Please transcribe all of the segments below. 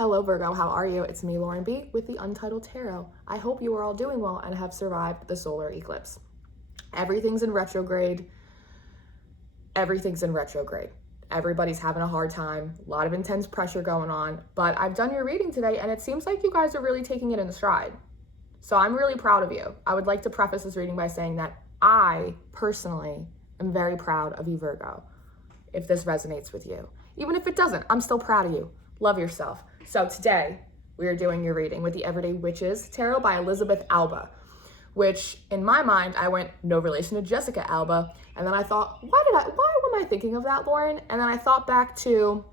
Hello Virgo, how are you? It's me, Lauren B, with the Untitled Tarot. I hope you are all doing well and have survived the solar eclipse. Everything's in retrograde. Everything's in retrograde. Everybody's having a hard time, a lot of intense pressure going on, but I've done your reading today and it seems like you guys are really taking it in stride. So I'm really proud of you. I would like to preface this reading by saying that I personally am very proud of you, Virgo, if this resonates with you. Even if it doesn't, I'm still proud of you. Love yourself. So today we are doing your reading with the Everyday Witches Tarot by Elizabeth Alba, which in my mind, I went no relation to Jessica Alba. And then I thought, why am I thinking of that, Lauren? And then I thought back to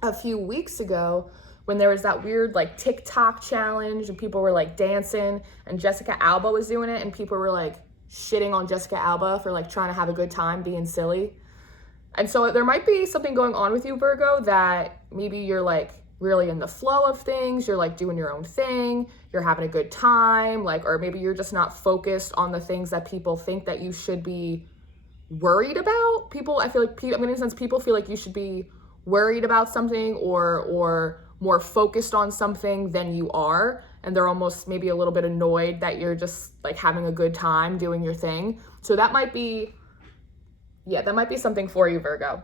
a few weeks ago when there was that weird like TikTok challenge and people were like dancing and Jessica Alba was doing it and people were like shitting on Jessica Alba for like trying to have a good time being silly. And so there might be something going on with you, Virgo, that maybe you're like really in the flow of things. You're like doing your own thing. You're having a good time. Like, or maybe you're just not focused on the things that people think that you should be worried about. People, I feel like, I mean, in a sense, people feel like you should be worried about something or more focused on something than you are. And they're almost maybe a little bit annoyed that you're just like having a good time doing your thing. So that might be, yeah, that might be something for you, Virgo.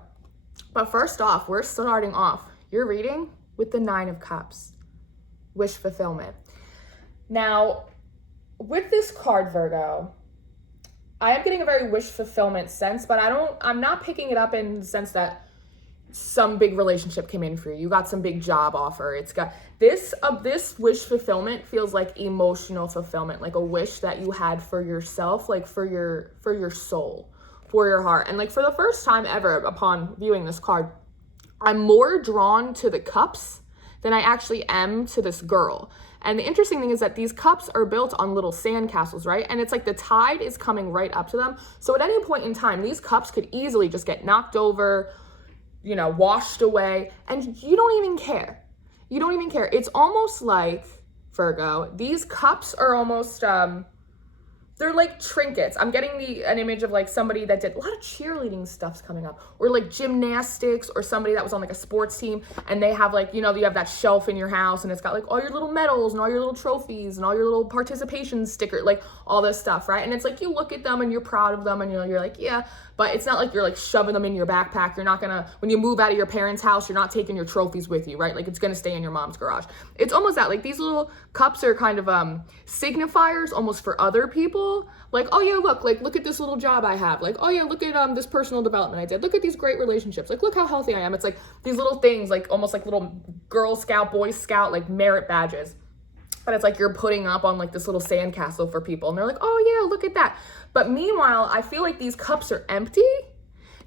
But first off, we're starting off your reading with the Nine of Cups, wish fulfillment. Now, with this card, Virgo, I am getting a very wish fulfillment sense, but I'm not picking it up in the sense that some big relationship came in for you. You got some big job offer. It's got this wish fulfillment feels like emotional fulfillment, like a wish that you had for yourself, like for your soul, for your heart. And like for the first time ever upon viewing this card, I'm more drawn to the cups than I actually am to this girl. And the interesting thing is that these cups are built on little sand castles, right? And it's like the tide is coming right up to them. So at any point in time, these cups could easily just get knocked over, you know, washed away, and you don't even care. You don't even care. It's almost like, Virgo, these cups are almost, they're like trinkets. I'm getting an image of like somebody that did a lot of cheerleading stuff's coming up, or like gymnastics, or somebody that was on like a sports team and they have like, you know, you have that shelf in your house and it's got like all your little medals and all your little trophies and all your little participation sticker, like all this stuff, right? And it's like you look at them and you're proud of them and you're like, yeah, but it's not like you're like shoving them in your backpack. You're not gonna, when you move out of your parents' house, you're not taking your trophies with you, right? Like it's gonna stay in your mom's garage. It's almost that, like these little cups are kind of signifiers almost for other people. Like, oh yeah, look at this little job I have. Like, oh yeah, look at this personal development I did. Look at these great relationships. Like, look how healthy I am. It's like these little things, like almost like little Girl Scout, Boy Scout, like merit badges. But it's like you're putting up on like this little sandcastle for people. And they're like, oh yeah, look at that. But meanwhile, I feel like these cups are empty.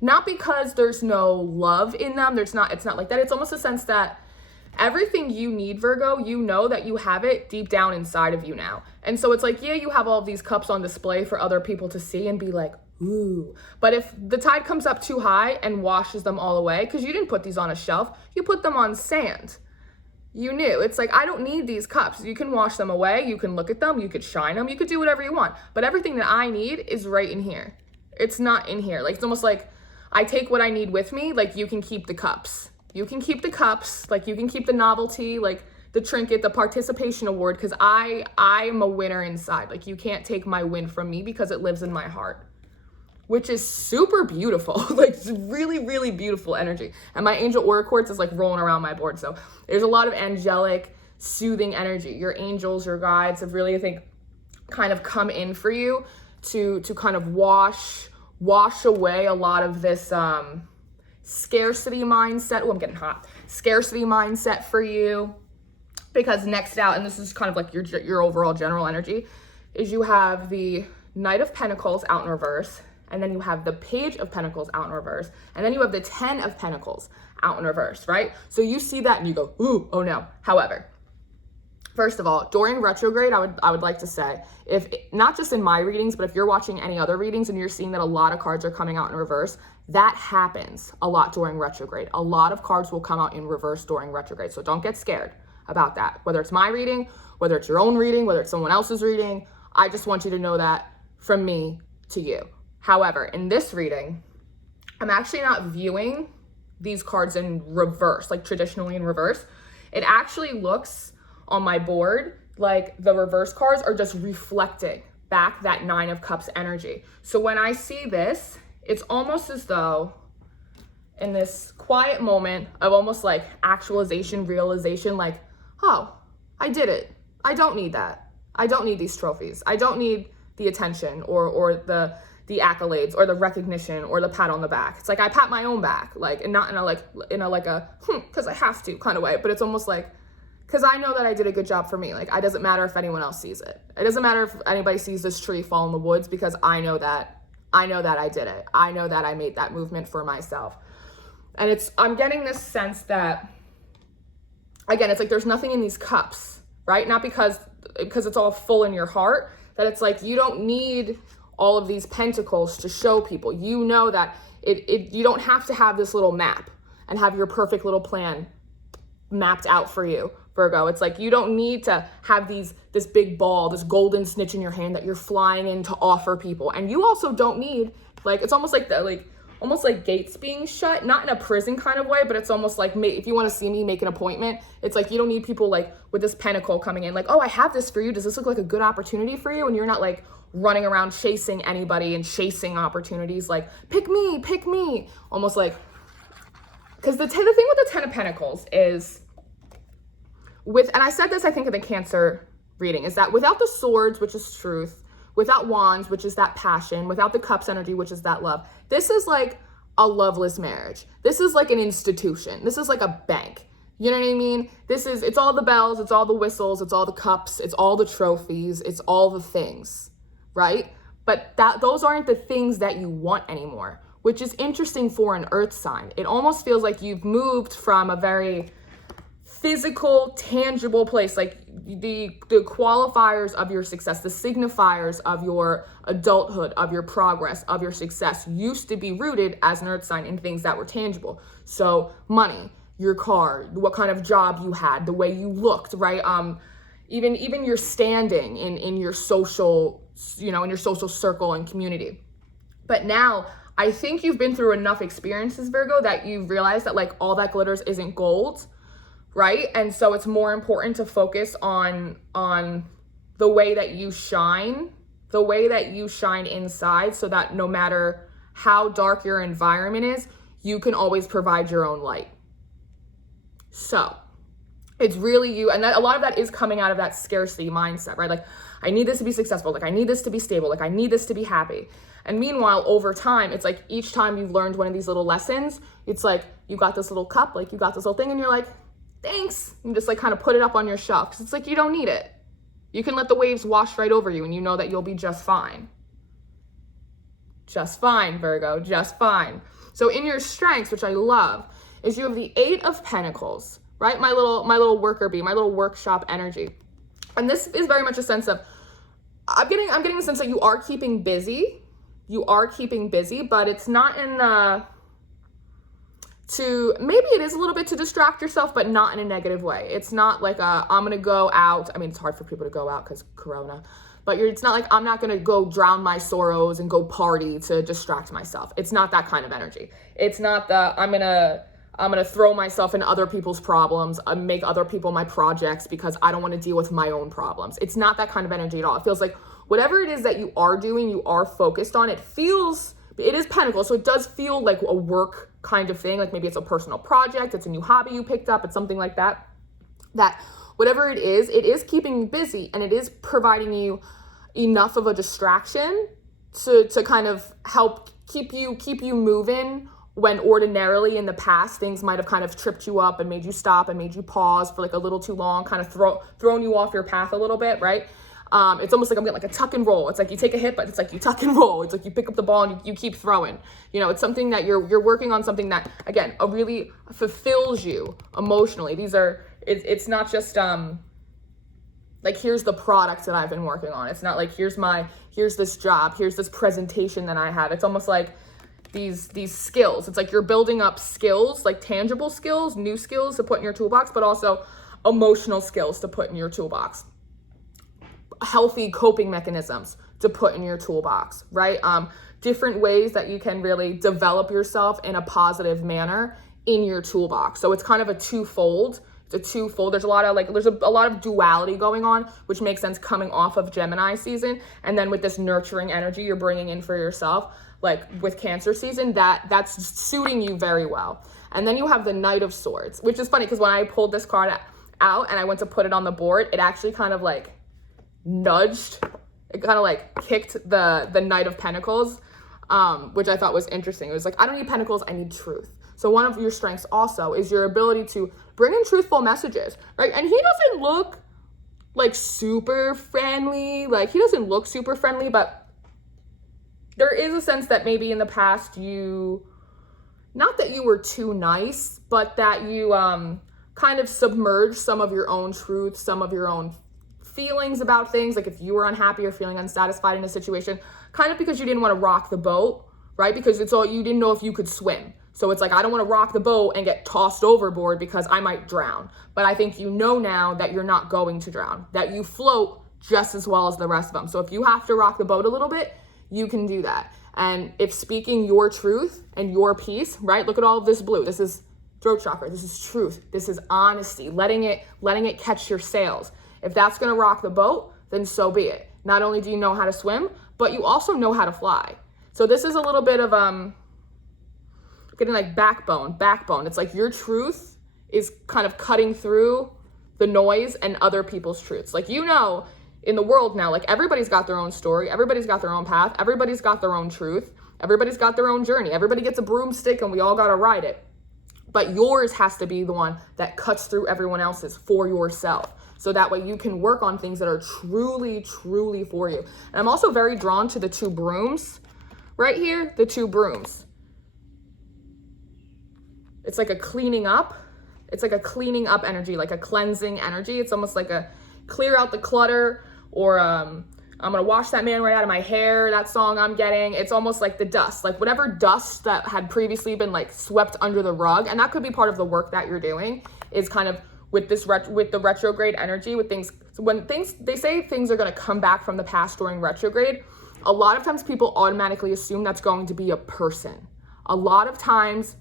Not because there's no love in them. It's not like that. It's almost a sense that everything you need, Virgo, you know that you have it deep down inside of you now. And so it's like, yeah, you have all of these cups on display for other people to see and be like, ooh. But if the tide comes up too high and washes them all away, because you didn't put these on a shelf, you put them on sand. You knew. It's like, I don't need these cups. You can wash them away. You can look at them. You could shine them. You could do whatever you want. But everything that I need is right in here. It's not in here. Like, it's almost like I take what I need with me. Like, you can keep the cups. You can keep the cups. Like, you can keep the novelty, like the trinket, the participation award, because I'm a winner inside. Like, you can't take my win from me because it lives in my heart, which is super beautiful. Like, it's really, really beautiful energy. And my angel aura quartz is like rolling around my board. So there's a lot of angelic, soothing energy. Your angels, your guides have really, I think, kind of come in for you to kind of wash away a lot of this scarcity mindset. Oh, I'm getting hot. Scarcity mindset for you. Because next out, and this is kind of like your overall general energy, is you have the Knight of Pentacles out in reverse. And then you have the Page of Pentacles out in reverse. And then you have the 10 of Pentacles out in reverse, right? So you see that and you go, ooh, oh no. However, first of all, during retrograde, I would like to say, if not just in my readings, but if you're watching any other readings and you're seeing that a lot of cards are coming out in reverse, that happens a lot during retrograde. A lot of cards will come out in reverse during retrograde. So don't get scared about that. Whether it's my reading, whether it's your own reading, whether it's someone else's reading, I just want you to know that from me to you. However, in this reading, I'm actually not viewing these cards in reverse, like traditionally in reverse. It actually looks on my board like the reverse cards are just reflecting back that 9 of Cups energy. So when I see this, it's almost as though in this quiet moment of almost like actualization, realization, like, oh, I did it. I don't need that. I don't need these trophies. I don't need the attention or the accolades or the recognition or the pat on the back. It's like I pat my own back, like, and not in a because I have to kind of way, but it's almost like, because I know that I did a good job for me. Like, it doesn't matter if anyone else sees it. It doesn't matter if anybody sees this tree fall in the woods, because I know that I did it. I know that I made that movement for myself. And I'm getting this sense that, again, it's like there's nothing in these cups, right? Not because it's all full in your heart, that it's like you don't need all of these pentacles to show people. You know that you don't have to have this little map and have your perfect little plan mapped out for you, Virgo. It's like you don't need to have this big ball, this golden snitch in your hand that you're flying in to offer people. And you also don't need, like, it's almost like almost like gates being shut, not in a prison kind of way, but it's almost like, if you want to see me, make an appointment. It's like you don't need people like with this pentacle coming in, like, oh, I have this for you. Does this look like a good opportunity for you? And you're not like running around chasing anybody and chasing opportunities, like, pick me, almost like, because the thing with the 10 of Pentacles is, and I said this, I think, in the Cancer reading, is that without the swords, which is truth, without wands, which is that passion, without the cups energy, which is that love, this is like a loveless marriage. This is like an institution. This is like a bank. You know what I mean? It's all the bells, it's all the whistles, it's all the cups, it's all the trophies, it's all the things, right? But those aren't the things that you want anymore, which is interesting for an earth sign. It almost feels like you've moved from a very physical, tangible place, like the qualifiers of your success, the signifiers of your adulthood, of your progress, of your success used to be rooted as an earth sign in things that were tangible. So money, your car, what kind of job you had, the way you looked, right? Even your standing in your social, in your social circle and community. But now I think you've been through enough experiences, Virgo, that you realize that like all that glitters isn't gold. Right? And so it's more important to focus on the way that you shine inside, so that no matter how dark your environment is, you can always provide your own light. So it's really you. And a lot of that is coming out of that scarcity mindset, right? Like, I need this to be successful. Like, I need this to be stable. Like, I need this to be happy. And meanwhile, over time, it's like each time you've learned one of these little lessons, it's like you got this little cup, like you got this little thing, and you're like, thanks. And just like kind of put it up on your shelf, because it's like you don't need it. You can let the waves wash right over you, and you know that you'll be just fine. Just fine, Virgo, just fine. So in your strengths, which I love, is you have the 8 of Pentacles, right? My little worker bee, my little workshop energy. And this is very much a sense of, I'm getting the sense that you are keeping busy. You are keeping busy, but it's not in the, maybe it is a little bit to distract yourself, but not in a negative way. It's not like I'm gonna go out. I mean, it's hard for people to go out because Corona, but it's not like I'm not gonna go drown my sorrows and go party to distract myself. It's not that kind of energy. It's not the I'm gonna throw myself in other people's problems and make other people my projects because I don't want to deal with my own problems. It's not that kind of energy at all. It feels like whatever it is that you are doing, you are focused on. It is Pentacles, so it does feel like a work kind of thing. Like maybe it's a personal project, it's a new hobby you picked up, it's something like that. That whatever it is keeping you busy, and it is providing you enough of a distraction to kind of help keep you moving, when ordinarily in the past things might have kind of tripped you up and made you stop and made you pause for like a little too long, kind of thrown you off your path a little bit, right? It's almost like I'm getting like a tuck and roll. It's like you take a hit, but it's like you tuck and roll. It's like you pick up the ball and you keep throwing. It's something that you're working on, something that, again, really fulfills you emotionally. It's not just like, here's the product that I've been working on. It's not like, here's this job, here's this presentation that I have. It's almost like these skills. It's like you're building up skills, like tangible skills, new skills to put in your toolbox, but also emotional skills to put in your toolbox. Healthy coping mechanisms to put in your toolbox, right? Different ways that you can really develop yourself in a positive manner in your toolbox. So it's kind of a twofold. It's a twofold. There's a lot of there's a lot of duality going on, which makes sense coming off of Gemini season. And then with this nurturing energy you're bringing in for yourself, like with Cancer season, that's suiting you very well. And then you have the Knight of Swords, which is funny because when I pulled this card out and I went to put it on the board, it actually kind of like nudged, it kind of like kicked the Knight of Pentacles, which I thought was interesting. It was like, I don't need pentacles, I need truth. So one of your strengths also is your ability to bring in truthful messages, right? And he doesn't look like super friendly, but there is a sense that maybe in the past not that you were too nice, but that you kind of submerged some of your own truth, some of your own feelings about things. Like if you were unhappy or feeling unsatisfied in a situation, kind of because you didn't want to rock the boat, right? Because you didn't know if you could swim. So it's like, I don't want to rock the boat and get tossed overboard because I might drown. But I think you know now that you're not going to drown, that you float just as well as the rest of them. So if you have to rock the boat a little bit, you can do that. And if speaking your truth and your peace, right? Look at all of this blue. This is throat chakra. This is truth. This is honesty, letting it catch your sails. If that's going to rock the boat, then so be it. Not only do you know how to swim, but you also know how to fly. So this is a little bit of getting like backbone. It's like your truth is kind of cutting through the noise and other people's truths. Like, in the world now, like everybody's got their own story. Everybody's got their own path. Everybody's got their own truth. Everybody's got their own journey. Everybody gets a broomstick and we all got to ride it. But yours has to be the one that cuts through everyone else's for yourself. So that way you can work on things that are truly, truly for you. And I'm also very drawn to the two brooms right here, the two brooms. It's like a cleaning up. It's like a cleaning up energy, like a cleansing energy. It's almost like a clear out the clutter, or I'm going to wash that man right out of my hair, that song I'm getting. It's almost like the dust, like whatever dust that had previously been like swept under the rug. And that could be part of the work that you're doing, is kind of with this with the retrograde energy, with things. So when they say things are going to come back from the past during retrograde, a lot of times people automatically assume that's going to be a person. A lot of times,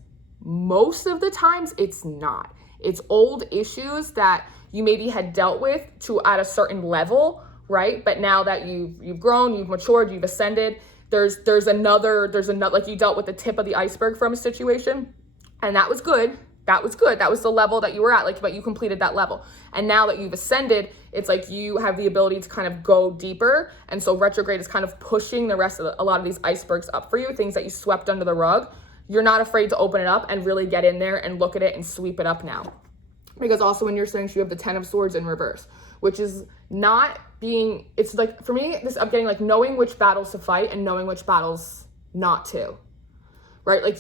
most of the times, it's not. It's old issues that you maybe had dealt with at a certain level, right? But now that you've grown, you've matured, you've ascended, there's another, like you dealt with the tip of the iceberg from a situation, and that was good. That was good. That was the level that you were at, but you completed that level. And now that you've ascended, it's like you have the ability to kind of go deeper. And so retrograde is kind of pushing the rest of a lot of these icebergs up for you, things that you swept under the rug. You're not afraid to open it up and really get in there and look at it and sweep it up now. Because also in your strengths, you have the 10 of Swords in reverse, which is it's like, for me, I'm getting like knowing which battles to fight and knowing which battles not to, right? Like,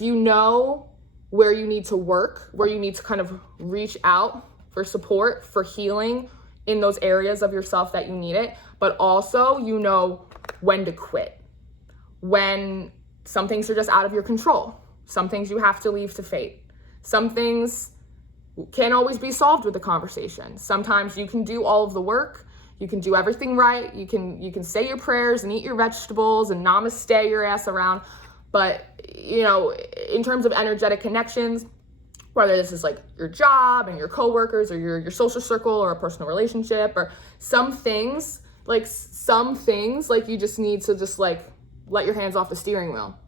where you need to work, where you need to kind of reach out for support, for healing in those areas of yourself that you need it. But also, when to quit, when some things are just out of your control. Some things you have to leave to fate. Some things can't always be solved with a conversation. Sometimes you can do all of the work. You can do everything right. You can say your prayers and eat your vegetables and namaste your ass around. But, in terms of energetic connections, whether this is like your job and your coworkers or your social circle or a personal relationship, or some things like you just need to just like let your hands off the steering wheel,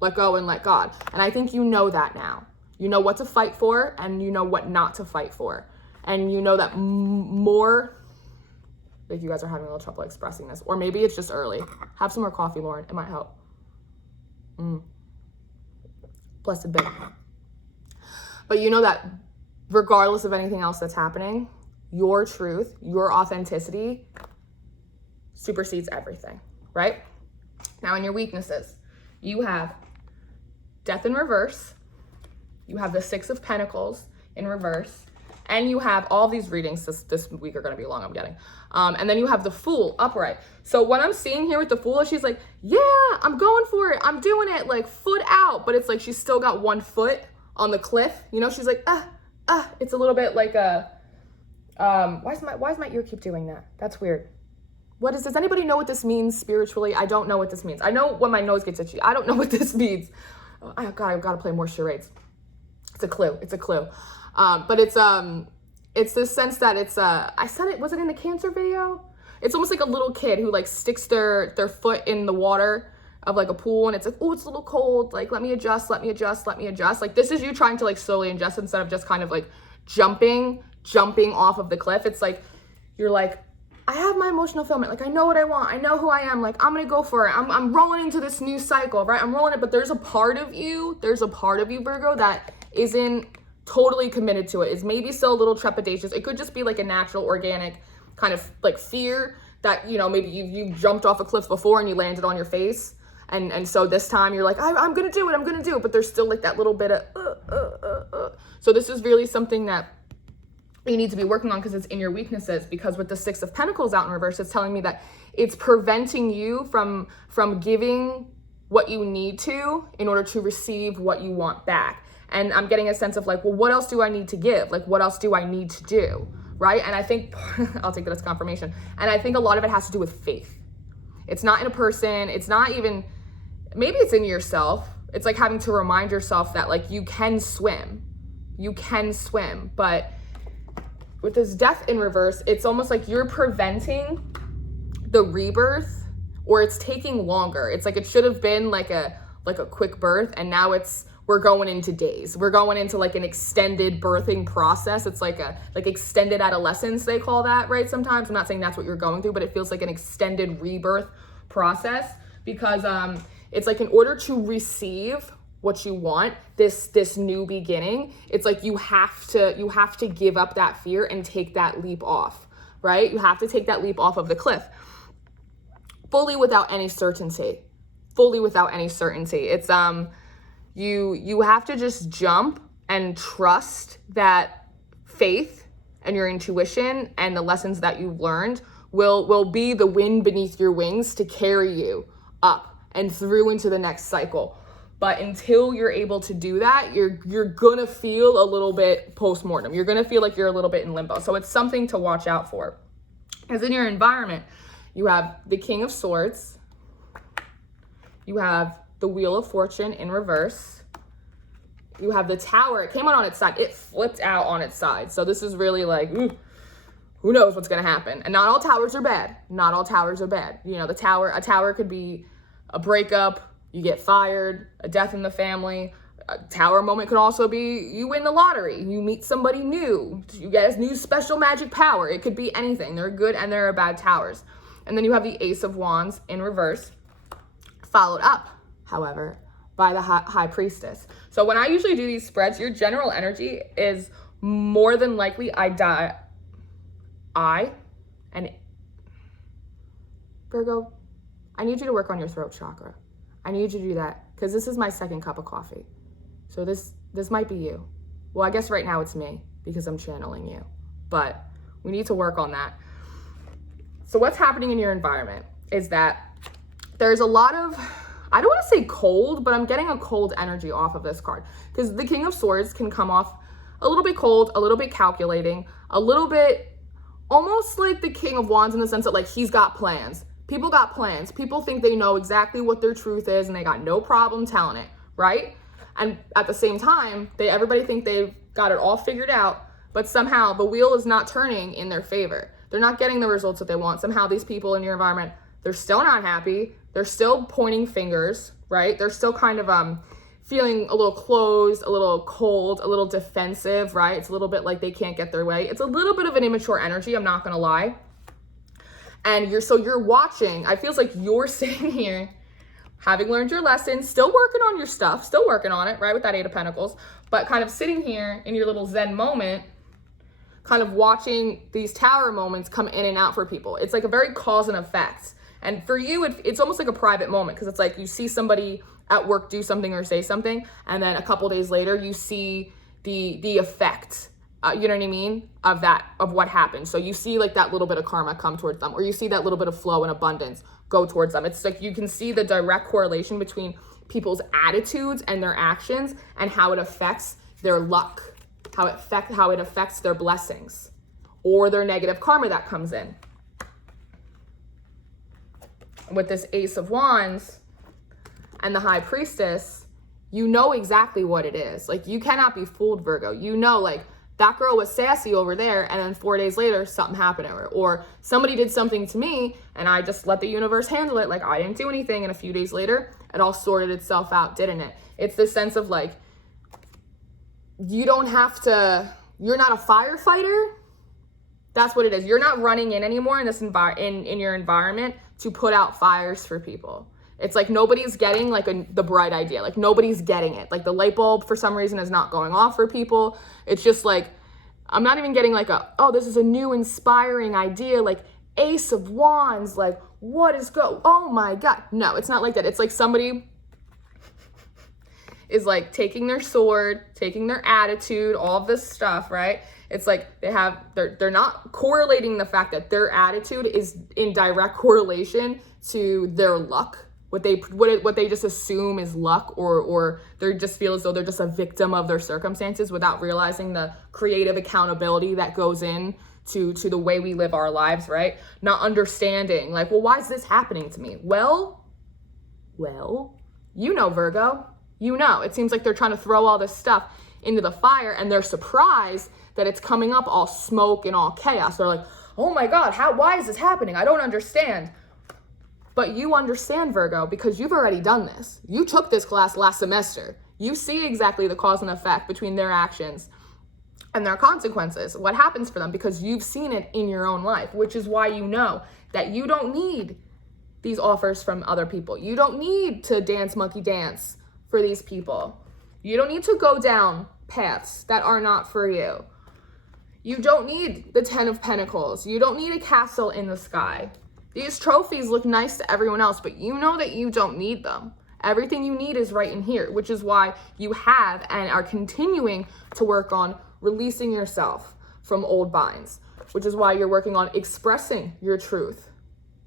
let go and let God. And I think you know that now. You know what to fight for and you know what not to fight for. And you know that more, like you guys are having a little trouble expressing this, or maybe it's just early. Have some more coffee, Lauren. It might help. Blessed be. But you know that regardless of anything else that's happening, your truth, your authenticity supersedes everything, right? Now in your weaknesses, you have Death in reverse, you have the Six of Pentacles in reverse, and you have all these readings this week are going to be long, I'm getting. And then you have the Fool upright. So what I'm seeing here with the Fool is she's like, yeah, I'm going for it. I'm doing it, like foot out. But it's like she's still got one foot on the cliff. She's like, it's a little bit like a, why does my ear keep doing that? That's weird. Does anybody know what this means spiritually? I don't know what this means. I know when my nose gets itchy. I don't know what this means. Oh, I've got to play more charades. It's a clue. But it's it's this sense that it's, I said it, was it in the Cancer video? It's almost like a little kid who like sticks their foot in the water of like a pool, and it's like, oh, it's a little cold. Like, let me adjust, let me adjust, let me adjust. Like, this is you trying to like slowly adjust instead of just kind of like jumping off of the cliff. It's like, you're like, I have my emotional fulfillment. Like, I know what I want. I know who I am. Like, I'm going to go for it. I'm rolling into this new cycle, right? I'm rolling it, but there's a part of you, Virgo, that isn't totally committed to it. Is maybe still a little trepidatious. It could just be like a natural, organic kind of like fear that, you know, maybe you jumped off a cliff before and you landed on your face. And so this time you're like, I'm going to do it. I'm going to do it. But there's still like that little bit of, So this is really something that you need to be working on because it's in your weaknesses. Because with the Six of Pentacles out in reverse, it's telling me that it's preventing you from giving what you need to in order to receive what you want back. And I'm getting a sense of like, well, what else do I need to give? Like, what else do I need to do? Right? And I think, I'll take that as confirmation. And I think a lot of it has to do with faith. It's not in a person. It's not even, maybe it's in yourself. It's like having to remind yourself that like you can swim. You can swim. But with this Death in reverse, it's almost like you're preventing the rebirth, or it's taking longer. It's like it should have been like a quick birth, and now we're going into days. We're going into like an extended birthing process. It's like extended adolescence, they call that, right? Sometimes I'm not saying that's what you're going through, but it feels like an extended rebirth process because it's like in order to receive what you want, this new beginning, it's like you have to give up that fear and take that leap off, right? You have to take that leap off of the cliff fully without any certainty. It's you have to just jump and trust that faith and your intuition and the lessons that you've learned will be the wind beneath your wings to carry you up and through into the next cycle. But until you're able to do that, you're gonna feel a little bit post-mortem. You're gonna feel like you're a little bit in limbo. So it's something to watch out for. Because in your environment, you have the King of Swords, you have the Wheel of Fortune in reverse, you have the Tower. It came out on its side. It flipped out on its side. So this is really like, who knows what's gonna happen? And not all towers are bad. You know, a tower could be a breakup, you get fired, a death in the family. A tower moment could also be you win the lottery, you meet somebody new, you get a new special magic power. It could be anything. There are good and there are bad towers. And then you have the Ace of Wands in reverse, followed up, however, by the High Priestess. So when I usually do these spreads, your general energy is more than likely Virgo, I need you to work on your throat chakra. I need you to do that because this is my second cup of coffee. So this might be you. Well, I guess right now it's me because I'm channeling you, but we need to work on that. So what's happening in your environment is that there's a lot of, I don't want to say cold, but I'm getting a cold energy off of this card because the King of Swords can come off a little bit cold, a little bit calculating, a little bit almost like the King of Wands in the sense that like he's got plans. People got plans. People think they know exactly what their truth is and they got no problem telling it, right? And at the same time, everybody think they've got it all figured out, but somehow the wheel is not turning in their favor. They're not getting the results that they want. Somehow these people in your environment, they're still not happy. They're still pointing fingers, right? They're still kind of feeling a little closed, a little cold, a little defensive, right? It's a little bit like they can't get their way. It's a little bit of an immature energy, I'm not gonna lie. And you're watching, I feels like you're sitting here, having learned your lesson, still working on your stuff, still working on it, right, with that Eight of Pentacles, but kind of sitting here in your little Zen moment, kind of watching these tower moments come in and out for people. It's like a very cause and effect. And for you, it's almost like a private moment because it's like you see somebody at work do something or say something, and then a couple days later, you see the effect, you know what I mean, of what happened. So you see like that little bit of karma come towards them, or you see that little bit of flow and abundance go towards them. It's like you can see the direct correlation between people's attitudes and their actions and how it affects their luck, how it affects their blessings or their negative karma that comes in. With this Ace of Wands and the High Priestess, you know exactly what it is. Like, you cannot be fooled, Virgo. You know, like, that girl was sassy over there, and then 4 days later, something happened to her. Or somebody did something to me, and I just let the universe handle it. Like, I didn't do anything, and a few days later, it all sorted itself out, didn't it? It's this sense of, like, you don't have to, you're not a firefighter. That's what it is. You're not running in anymore in this in your environment to put out fires for people. It's like nobody's getting like the bright idea. Like nobody's getting it. Like the light bulb for some reason is not going off for people. It's just like, I'm not even getting like oh, this is a new inspiring idea. Like Ace of Wands, like oh my God. No, it's not like that. It's like somebody is like taking their sword, taking their attitude, all this stuff, right? It's like they're not correlating the fact that their attitude is in direct correlation to their luck. What they just assume is luck, or they just feel as though they're just a victim of their circumstances without realizing the creative accountability that goes in to the way we live our lives, right? Not understanding, like, well, why is this happening to me? Well, you know, Virgo, you know, it seems like they're trying to throw all this stuff into the fire, and they're surprised that it's coming up all smoke and all chaos. They're like, oh my God, why is this happening? I don't understand. But you understand, Virgo, because you've already done this. You took this class last semester. You see exactly the cause and effect between their actions and their consequences, what happens for them, because you've seen it in your own life, which is why you know that you don't need these offers from other people. You don't need to dance monkey dance for these people. You don't need to go down paths that are not for you. You don't need the 10 of Pentacles. You don't need a castle in the sky. These trophies look nice to everyone else, but you know that you don't need them. Everything you need is right in here, which is why you have and are continuing to work on releasing yourself from old binds, which is why you're working on expressing your truth,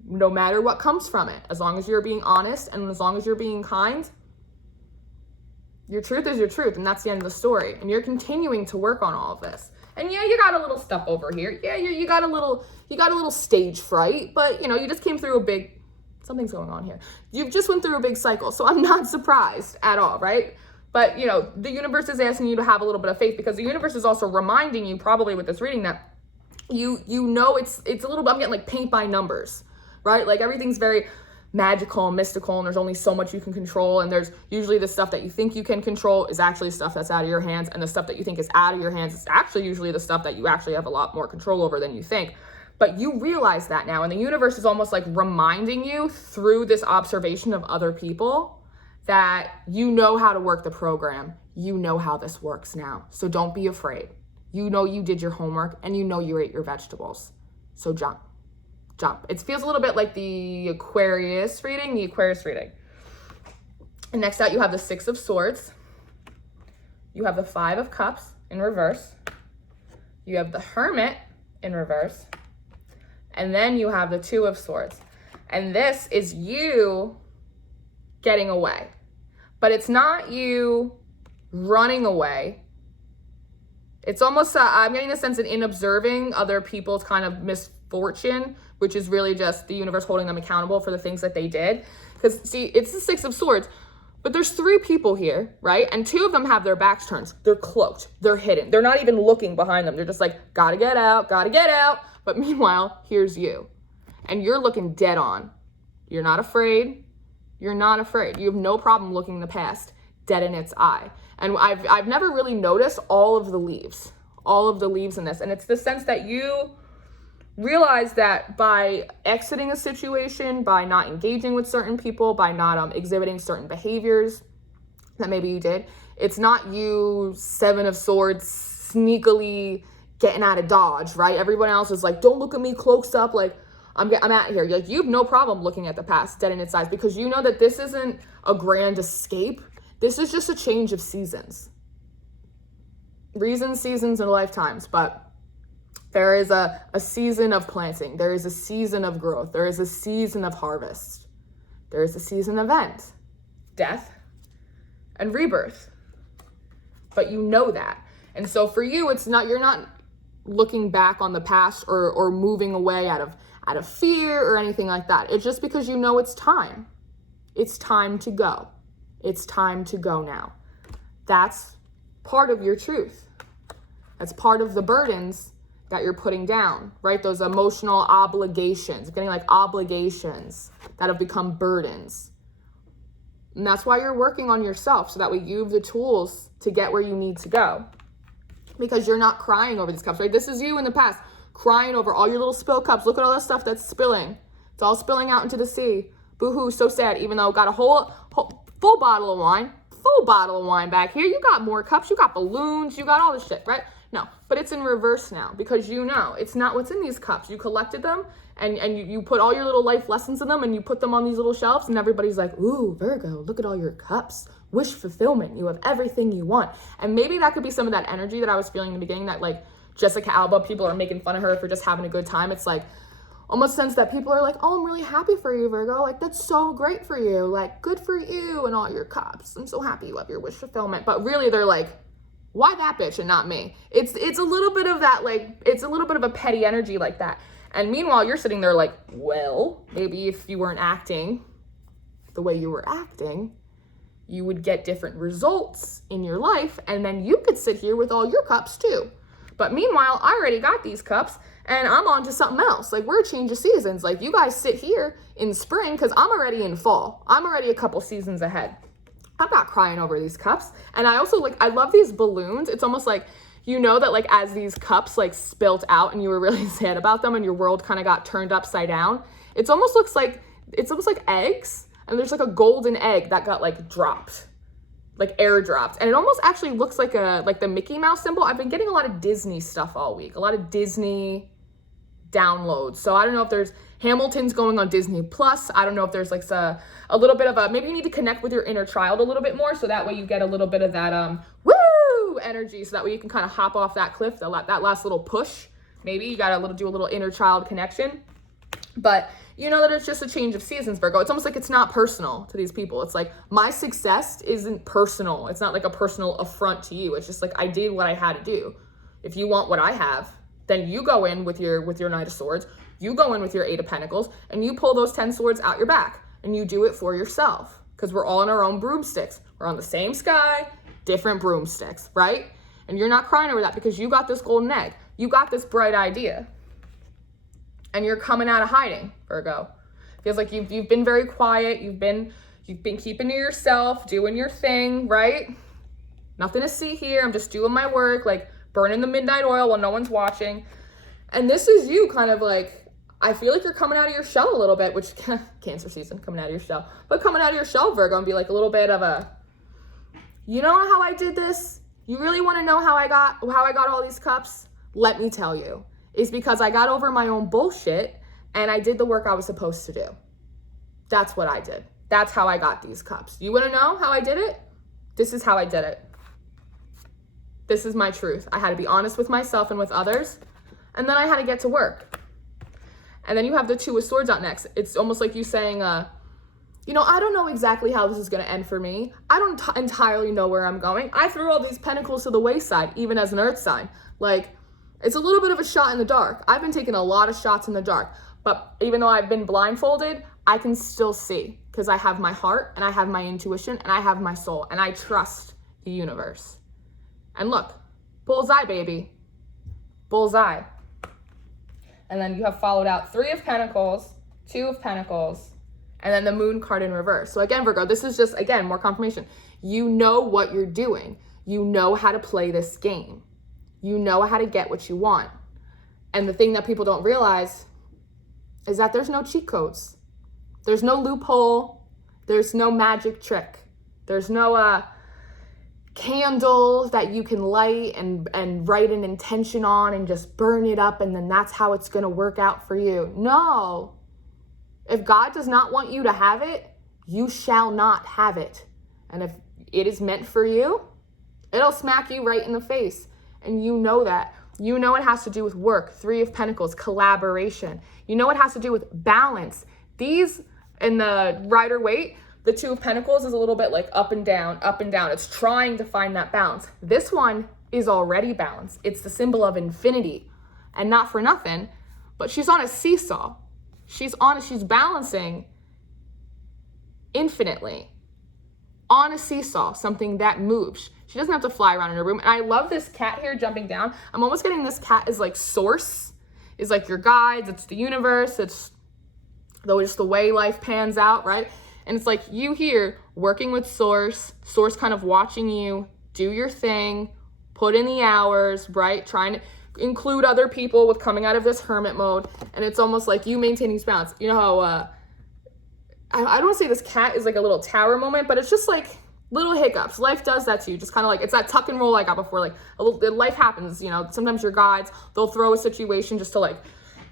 no matter what comes from it. As long as you're being honest and as long as you're being kind, your truth is your truth, and that's the end of the story. And you're continuing to work on all of this. And yeah, you got a little stuff over here. Yeah, you got a little stage fright, but you know, you just came through something's going on here. You've just went through a big cycle, so I'm not surprised at all, right? But you know, the universe is asking you to have a little bit of faith, because the universe is also reminding you, probably with this reading, that you know it's a little bit, I'm getting like paint by numbers, right? Like everything's very magical and mystical, and there's only so much you can control, and there's usually the stuff that you think you can control is actually stuff that's out of your hands, and the stuff that you think is out of your hands is actually usually the stuff that you actually have a lot more control over than you think. But you realize that now, and the universe is almost like reminding you through this observation of other people that you know how to work the program. You know how this works now, so don't be afraid. You know you did your homework, and you know you ate your vegetables, so jump. It feels a little bit like the Aquarius reading. And next out, you have the 6 of Swords. You have the 5 of Cups in reverse. You have the Hermit in reverse. And then you have the 2 of Swords. And this is you getting away. But it's not you running away. It's almost, I'm getting the sense that in observing other people's kind of misfortune, which is really just the universe holding them accountable for the things that they did. Because see, it's the 6 of Swords, but there's 3 people here, right? And 2 of them have their backs turned. They're cloaked, they're hidden. They're not even looking behind them. They're just like, gotta get out. But meanwhile, here's you. And you're looking dead on. You're not afraid. You have no problem looking the past dead in its eye. And I've never really noticed all of the leaves in this. And it's the sense that you realize that by exiting a situation, by not engaging with certain people, by not exhibiting certain behaviors that maybe you did, it's not you, 7 of Swords, sneakily getting out of Dodge, right? Everyone else is like, don't look at me, cloaks up, like, I'm out of here. Like, you have no problem looking at the past dead in its eyes, because you know that this isn't a grand escape. This is just a change of seasons. Reasons, seasons, and lifetimes, but there is a season of planting. There is a season of growth. There is a season of harvest. There is a season of end, death, and rebirth. But you know that. And so for you, you're not looking back on the past or moving away out of fear or anything like that. It's just because you know it's time. It's time to go. It's time to go now. That's part of your truth. That's part of the burdens that you're putting down, right? Those emotional obligations, getting like obligations that have become burdens. And that's why you're working on yourself, so that way you have the tools to get where you need to go. Because you're not crying over these cups, right? This is you in the past, crying over all your little spill cups. Look at all the stuff that's spilling. It's all spilling out into the sea. Boo-hoo, so sad, even though got a whole full bottle of wine back here. You got more cups, you got balloons, you got all this shit, right? No, but it's in reverse now, because you know it's not what's in these cups. You collected them, and you put all your little life lessons in them, and you put them on these little shelves, and everybody's like, ooh, Virgo, look at all your cups. Wish fulfillment. You have everything you want. And maybe that could be some of that energy that I was feeling in the beginning, that like Jessica Alba, people are making fun of her for just having a good time. It's like almost sense that people are like, oh, I'm really happy for you, Virgo. Like, that's so great for you. Like, good for you and all your cups. I'm so happy you have your wish fulfillment. But really, they're like, why that bitch and not me? It's a little bit of that, like, it's a little bit of a petty energy like that. And meanwhile, you're sitting there like, well, maybe if you weren't acting the way you were acting, you would get different results in your life. And then you could sit here with all your cups too. But meanwhile, I already got these cups and I'm on to something else. Like, we're a change of seasons. Like, you guys sit here in spring because I'm already in fall. I'm already a couple seasons ahead. I'm not crying over these cups. And I also I love these balloons. It's almost like, you know, that like as these cups like spilt out and you were really sad about them and your world kind of got turned upside down, it's almost like eggs, and there's like a golden egg that got like dropped, like airdropped. And it almost actually looks like the Mickey Mouse symbol. I've been getting a lot of Disney stuff all week, a lot of Disney downloads. So I don't know if there's Hamilton's going on Disney Plus. I don't know if there's like a little bit of maybe you need to connect with your inner child a little bit more, so that way you get a little bit of that woo energy, so that way you can kind of hop off that cliff, that last little push. Maybe you got to do a little inner child connection. But you know that it's just a change of seasons, Virgo. It's almost like it's not personal to these people. It's like, my success isn't personal. It's not like a personal affront to you. It's just like, I did what I had to do. If you want what I have, then you go in with your Knight of Swords, you go in with your 8 of Pentacles, and you pull those 10 swords out your back, and you do it for yourself, because we're all on our own broomsticks. We're on the same sky, different broomsticks, right? And you're not crying over that because you got this golden egg. You got this bright idea. And you're coming out of hiding, Virgo. Feels like you've been very quiet. You've been keeping to yourself, doing your thing, right? Nothing to see here. I'm just doing my work, like burning the midnight oil while no one's watching. And this is you kind of like, I feel like you're coming out of your shell a little bit, which Cancer season, coming out of your shell. But coming out of your shell, Virgo, and be like a little bit of a, you know how I did this? You really want to know how I got all these cups? Let me tell you. Is because I got over my own bullshit and I did the work I was supposed to do. That's what I did. That's how I got these cups. You want to know how I did it? This is how I did it. This is my truth. I had to be honest with myself and with others, and then I had to get to work. And then you have the 2 of Swords out next. It's almost like you saying, you know, I don't know exactly how this is going to end for me. I don't entirely know where I'm going. I threw all these pentacles to the wayside, even as an earth sign. Like, it's a little bit of a shot in the dark. I've been taking a lot of shots in the dark, but even though I've been blindfolded, I can still see because I have my heart and I have my intuition and I have my soul and I trust the universe. And look, bullseye, baby. Bullseye. And then you have followed out 3 of Pentacles, 2 of Pentacles, and then the Moon card in reverse. So again, Virgo, this is just, again, more confirmation. You know what you're doing. You know how to play this game. You know how to get what you want. And the thing that people don't realize is that there's no cheat codes. There's no loophole. There's no magic trick. There's no candle that you can light and write an intention on and just burn it up and then that's how it's going to work out for you. No. If God does not want you to have it, you shall not have it. And if it is meant for you, it'll smack you right in the face. And you know that. You know it has to do with work, 3 of Pentacles, collaboration. You know it has to do with balance. These, in the Rider-Waite, the 2 of Pentacles is a little bit like up and down, up and down. It's trying to find that balance. This one is already balanced. It's the symbol of infinity. And not for nothing, but she's on a seesaw. She's balancing infinitely on a seesaw, something that moves. She doesn't have to fly around in her room. And I love this cat here jumping down. I'm almost getting this cat is like source, is like your guides, it's the universe, it's just the way life pans out, right? And it's like you here working with source kind of watching you do your thing, put in the hours, right? Trying to include other people with coming out of this hermit mode. And it's almost like you maintaining this balance. You know how, I don't want to say this cat is like a little tower moment, but it's just like little hiccups. Life does that to you. Just kind of like, it's that tuck and roll I got before, like life happens, you know, sometimes your guides, they'll throw a situation just to like,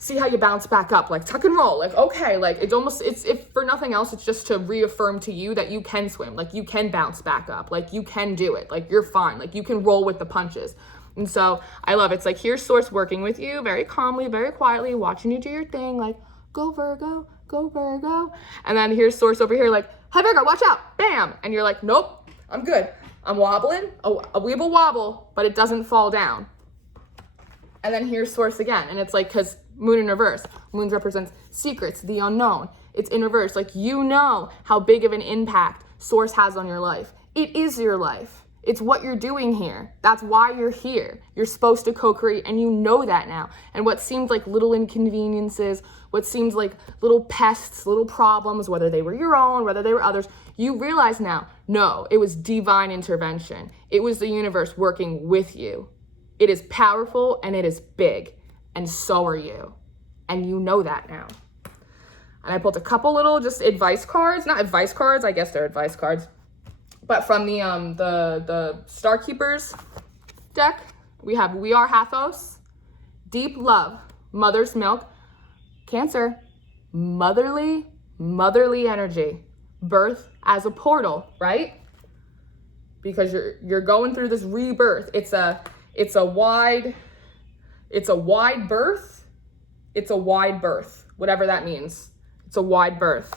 see how you bounce back up, like tuck and roll, like, okay, like it's almost, it's if for nothing else, it's just to reaffirm to you that you can swim, like you can bounce back up, like you can do it, like you're fine, like you can roll with the punches. And so I love it. It's like, here's source working with you very calmly, very quietly, watching you do your thing, like, go Virgo, go Virgo. And then here's source over here, like, hey Virgo, watch out, bam. And you're like, nope, I'm good. I'm wobbling, a wee wobble, but it doesn't fall down. And then here's source again. And it's like, cause moon in reverse. Moon represents secrets, the unknown. It's in reverse. Like, you know how big of an impact source has on your life. It is your life. It's what you're doing here. That's why you're here. You're supposed to co-create, and you know that now. And what seemed like little inconveniences, what seems like little pests, little problems, whether they were your own, whether they were others, you realize now, no, it was divine intervention. It was the universe working with you. It is powerful and it is big. And so are you. And you know that now. And I pulled a couple little just advice cards, not advice cards, I guess they're advice cards, but from the Star Keepers deck, we have We Are Hathos, Deep Love, Mother's Milk, Cancer, motherly energy, birth as a portal, right? Because you're going through this rebirth. It's a wide birth. It's a wide birth, whatever that means. It's a wide birth.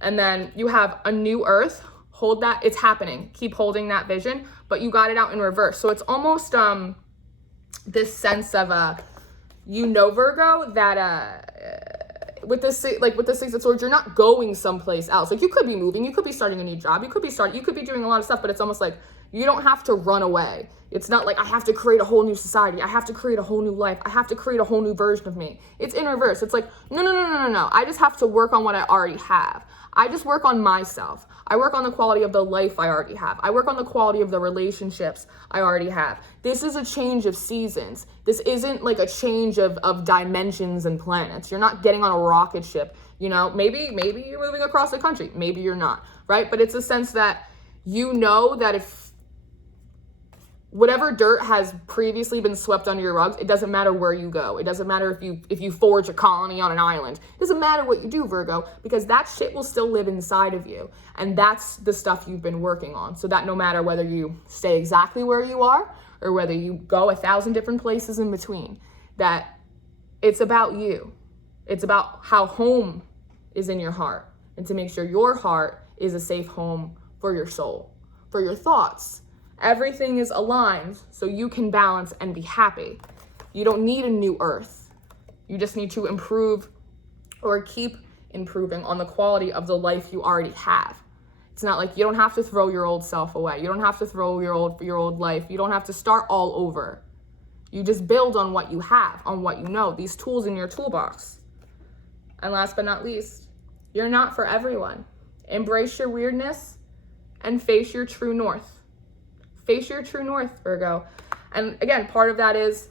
And then you have a new earth. Hold that. It's happening. Keep holding that vision, but you got it out in reverse. So it's almost this sense of Virgo, that with the Six of Swords, you're not going someplace else. Like, you could be moving, you could be starting a new job, you could be doing a lot of stuff, but it's almost like you don't have to run away. It's not like I have to create a whole new society. I have to create a whole new life. I have to create a whole new version of me. It's in reverse. It's like, no. I just have to work on what I already have. I just work on myself. I work on the quality of the life I already have. I work on the quality of the relationships I already have. This is a change of seasons. This isn't like a change of dimensions and planets. You're not getting on a rocket ship. You know, maybe you're moving across the country. Maybe you're not, right? But it's a sense that you know that if whatever dirt has previously been swept under your rugs, it doesn't matter where you go. It doesn't matter if you forge a colony on an island. It doesn't matter what you do, Virgo, because that shit will still live inside of you. And that's the stuff you've been working on. So that no matter whether you stay exactly where you are or whether you go 1,000 different places in between, that it's about you. It's about how home is in your heart, and to make sure your heart is a safe home for your soul, for your thoughts. Everything is aligned so you can balance and be happy. You don't need a new earth. You just need to improve or keep improving on the quality of the life you already have. It's not like you don't have to throw your old self away. You don't have to throw your old life. You don't have to start all over. You just build on what you have, on what you know, these tools in your toolbox. And last but not least, you're not for everyone. Embrace your weirdness and face your true north. Face your true north, Virgo. And again, part of that is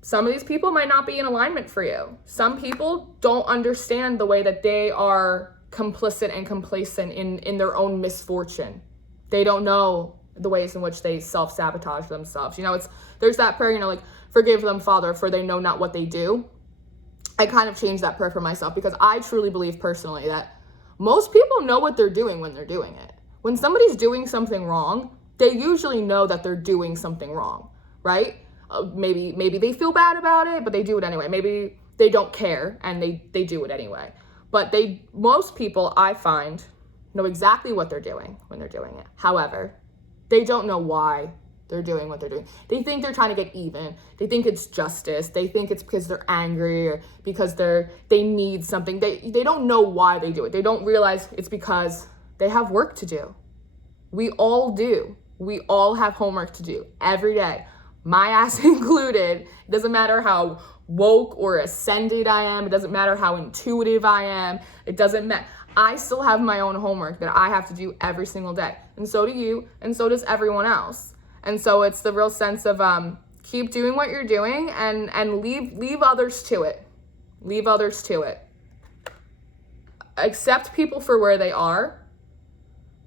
some of these people might not be in alignment for you. Some people don't understand the way that they are complicit and complacent in their own misfortune. They don't know the ways in which they self-sabotage themselves. You know, there's that prayer, you know, like, forgive them, Father, for they know not what they do. I kind of changed that prayer for myself because I truly believe personally that most people know what they're doing when they're doing it. When somebody's doing something wrong, they usually know that they're doing something wrong, right? Maybe they feel bad about it, but they do it anyway. Maybe they don't care and they do it anyway. But most people, I find, know exactly what they're doing when they're doing it. However, they don't know why they're doing what they're doing. They think they're trying to get even. They think it's justice. They think it's because they're angry or because they need something. They don't know why they do it. They don't realize it's because they have work to do. We all do. We all have homework to do every day. My ass included. It doesn't matter how woke or ascended I am. It doesn't matter how intuitive I am. It doesn't matter. I still have my own homework that I have to do every single day. And so do you, and so does everyone else. And so it's the real sense of keep doing what you're doing and leave others to it. Leave others to it. Accept people for where they are,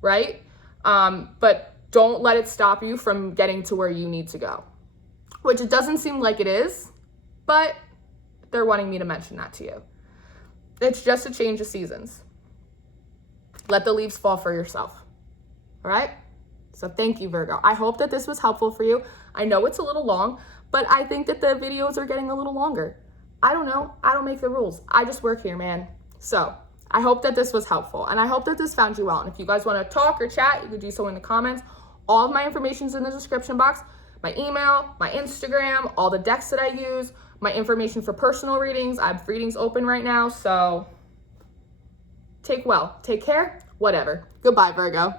right? But don't let it stop you from getting to where you need to go. Which it doesn't seem like it is, but they're wanting me to mention that to you. It's just a change of seasons. Let the leaves fall for yourself. All right? So thank you, Virgo. I hope that this was helpful for you. I know it's a little long, but I think that the videos are getting a little longer. I don't know. I don't make the rules. I just work here, man. So I hope that this was helpful, and I hope that this found you well. And if you guys want to talk or chat, you can do so in the comments. All of my information is in the description box. My email, my Instagram, all the decks that I use, my information for personal readings. I have readings open right now, so take care, whatever. Goodbye, Virgo.